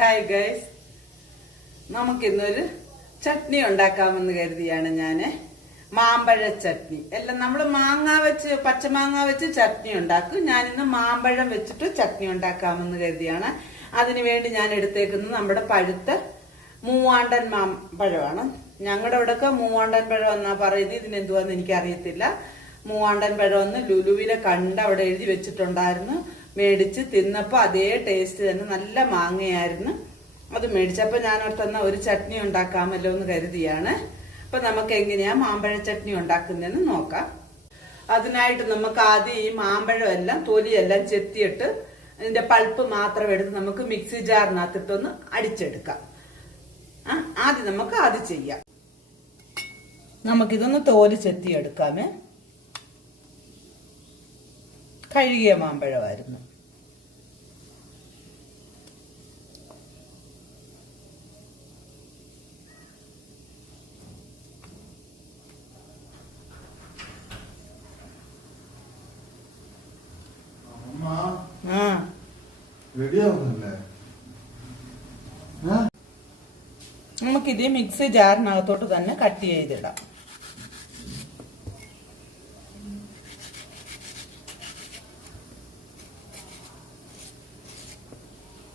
Hi guys, നമുക്കിന്നൊരു ചട്നി ഉണ്ടാക്കാമെന്ന് കരുതിയാണ് ഞാന്. മാമ്പഴ ചട്നി. എല്ലാം നമ്മൾ മാങ്ങ വെച്ച്, പച്ചമാങ്ങ വെച്ച് ചട്നി ഉണ്ടാക്കും. ഞാനിന്ന് മാമ്പഴം വെച്ചിട്ട് ചട്നി ഉണ്ടാക്കാമെന്ന് കരുതിയാണ്. അതിനുവേണ്ടി ഞാൻ എടുത്തേക്കുന്നത് നമ്മുടെ പഴുത്ത മൂവാണ്ടൻ മാമ്പഴമാണ്. ഞങ്ങളുടെ ഇവിടെയൊക്കെ മൂവാണ്ടൻ പഴം എന്നാ പറയുന്നത്. ഇതിനെന്തുവാന്ന് എനിക്കറിയത്തില്ല. മൂവാണ്ടൻ പഴം എന്ന് ലുലുവിലെ കണ്ട് അവിടെ എഴുതി വെച്ചിട്ടുണ്ടായിരുന്നു. മേടിച്ച് തിന്നപ്പോൾ അതേ ടേസ്റ്റ് തന്നെ, നല്ല മാങ്ങയായിരുന്നു. അത് മേടിച്ചപ്പോൾ ഞാൻ ഓർത്തെന്നാ ഒരു ചട്നി ഉണ്ടാക്കാമല്ലോ എന്ന് കരുതിയാണ്. അപ്പൊ നമുക്ക് എങ്ങനെയാ മാമ്പഴ ചട്നി ഉണ്ടാക്കുന്നതെന്ന് നോക്കാം. അതിനായിട്ട് നമുക്ക് ആദ്യം ഈ മാമ്പഴം എല്ലാം തൊലിയെല്ലാം ചെത്തിയിട്ട് ഇതിന്റെ പൾപ്പ് മാത്രം എടുത്ത് നമുക്ക് മിക്സി ജാറിനകത്തിട്ടൊന്ന് അടിച്ചെടുക്കാം. ആദ്യം നമുക്ക് അത് ചെയ്യാം. നമുക്കിതൊന്ന് തോല് ചെത്തിയെടുക്കാമേ. കഴുകിയ മാമ്പഴമായിരുന്നു. നമുക്കിത് മിക്സി ജാറിനകത്തോട്ട് തന്നെ കട്ട് ചെയ്തിടാം.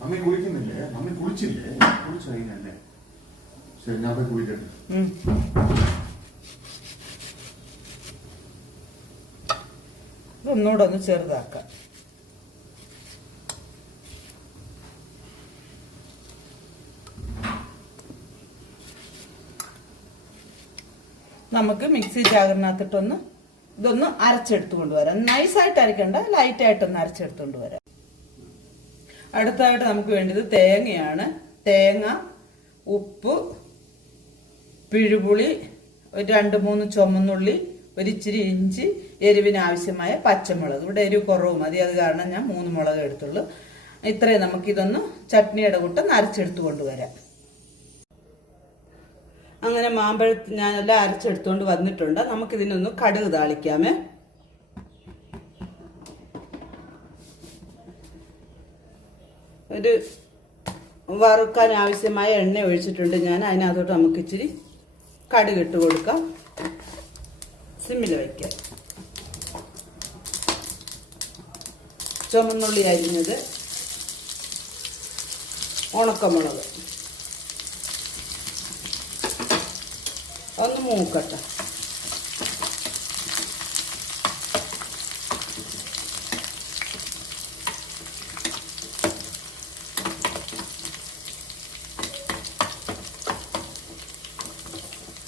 മമ്മി കുളിക്കുന്നില്ലേ? മമ്മി കുളിച്ചില്ലേ? കുളിച്ചു കഴിഞ്ഞല്ലേ? ശരി, ഞാൻ പോയി കുളിക്കട്ടെ. ഒന്നുകൂടെ ഒന്ന് ചെറുതാക്കാം. നമുക്ക് മിക്സി ജാറിനകത്തിട്ടൊന്ന് ഇതൊന്ന് അരച്ചെടുത്ത് കൊണ്ടുവരാം. നൈസായിട്ട് അരക്കണ്ട, ലൈറ്റായിട്ടൊന്ന് അരച്ചെടുത്തുകൊണ്ട് വരാം. അടുത്തായിട്ട് നമുക്ക് വേണ്ടത് തേങ്ങയാണ്. തേങ്ങ, ഉപ്പ്, പിഴുപുളി, ഒരു 2-3 ചുമന്നുള്ളി, ഒരിച്ചിരി ഇഞ്ചി, എരിവിന് ആവശ്യമായ പച്ചമുളക്. ഇവിടെ എരിവ് കുറവ് മതി, അത് കാരണം ഞാൻ 3 മുളക് എടുത്തുള്ളൂ. ഇത്രയും നമുക്കിതൊന്ന് ചട്നിയുടെ കൂട്ടം അരച്ചെടുത്ത് കൊണ്ടുവരാം. അങ്ങനെ മാമ്പഴത്ത് ഞാനെല്ലാം അരച്ചെടുത്തുകൊണ്ട് വന്നിട്ടുണ്ട്. നമുക്കിതിനൊന്ന് കടുക് താളിക്കാമേ. ഒരു വറുക്കാൻ ആവശ്യമായ എണ്ണ ഒഴിച്ചിട്ടുണ്ട് ഞാൻ. അതിനകത്തോട്ട് നമുക്ക് ഇച്ചിരി കടുക് ഇട്ട് കൊടുക്കാം. സിമ്മിൽ വയ്ക്കാം. ചുമന്നുള്ളി അരിഞ്ഞത്, ഉണക്കമുളക് ഒന്ന് മൂക്കട്ടെ.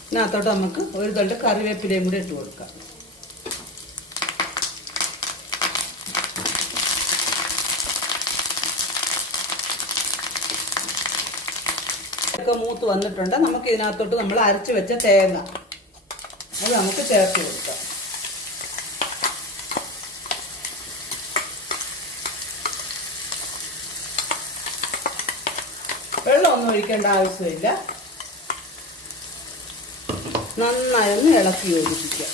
ഇതിനകത്തോട്ട് നമുക്ക് ഒരു തണ്ട് കറിവേപ്പിലയും കൂടി ഇട്ട് കൊടുക്കാം. ഒക്കെ മൂത്ത് വന്നിട്ടുണ്ട്. നമുക്ക് ഇതിനകത്തോട്ട് നമ്മൾ അരച്ചു വെച്ച തേങ്ങ അത് നമുക്ക് ചേർത്ത് കൊടുക്കാം. വെള്ളമൊന്നും ഒഴിക്കേണ്ട ആവശ്യമില്ല. നന്നായി ഒന്ന് ഇളക്കി യോജിപ്പിക്കാം.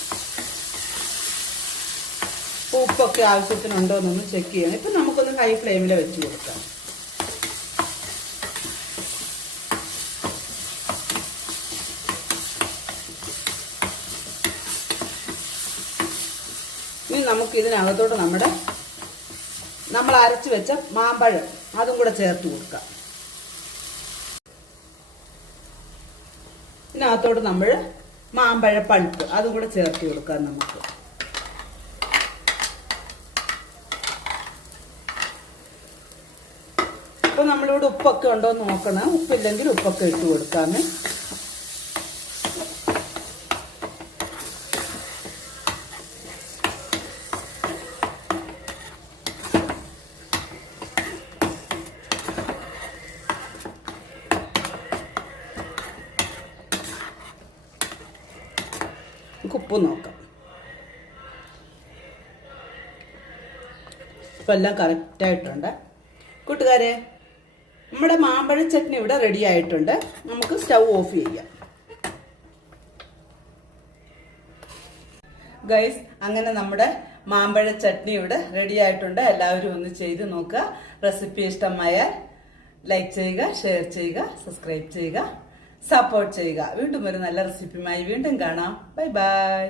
ഉപ്പൊക്കെ ആവശ്യത്തിനുണ്ടോ എന്നൊന്ന് ചെക്ക് ചെയ്യണം. ഇപ്പം നമുക്കൊന്ന് ഹൈ ഫ്ലെയിമിൽ വെച്ച് കൊടുക്കാം. ഇനി നമുക്ക് ഇതിനകത്തോട്ട് നമ്മൾ അരച്ചു വെച്ച മാമ്പഴം അതും കൂടെ ചേർത്ത് കൊടുക്കാം. ഇതിനകത്തോട്ട് നമ്മൾ മാമ്പഴ പൾപ്പ് അതും കൂടെ ചേർത്ത് കൊടുക്കാം. നമുക്ക് ഇപ്പൊ നമ്മളിവിടെ ഉപ്പൊക്കെ ഉണ്ടോ എന്ന് നോക്കണം. ഉപ്പില്ലെങ്കിൽ ഉപ്പൊക്കെ ഇട്ട് കൊടുക്കാമേ. ഉപ്പ് നോക്കാം. ഇപ്പം എല്ലാം കറക്റ്റായിട്ടുണ്ട്. കൂട്ടുകാരെ, നമ്മുടെ മാമ്പഴ ചട്നി ഇവിടെ റെഡി ആയിട്ടുണ്ട്. നമുക്ക് സ്റ്റൗ ഓഫ് ചെയ്യാം. ഗൈസ്, അങ്ങനെ നമ്മുടെ മാമ്പഴ ചട്നി ഇവിടെ റെഡി ആയിട്ടുണ്ട്. എല്ലാവരും ഒന്ന് ചെയ്ത് നോക്കുക. റെസിപ്പി ഇഷ്ടമായാൽ ലൈക്ക് ചെയ്യുക, ഷെയർ ചെയ്യുക, സബ്സ്ക്രൈബ് ചെയ്യുക, സപ്പോർട്ട് ചെയ്യുക. വീണ്ടും ഒരു നല്ല റെസിപ്പിയുമായി വീണ്ടും കാണാം. Bye bye.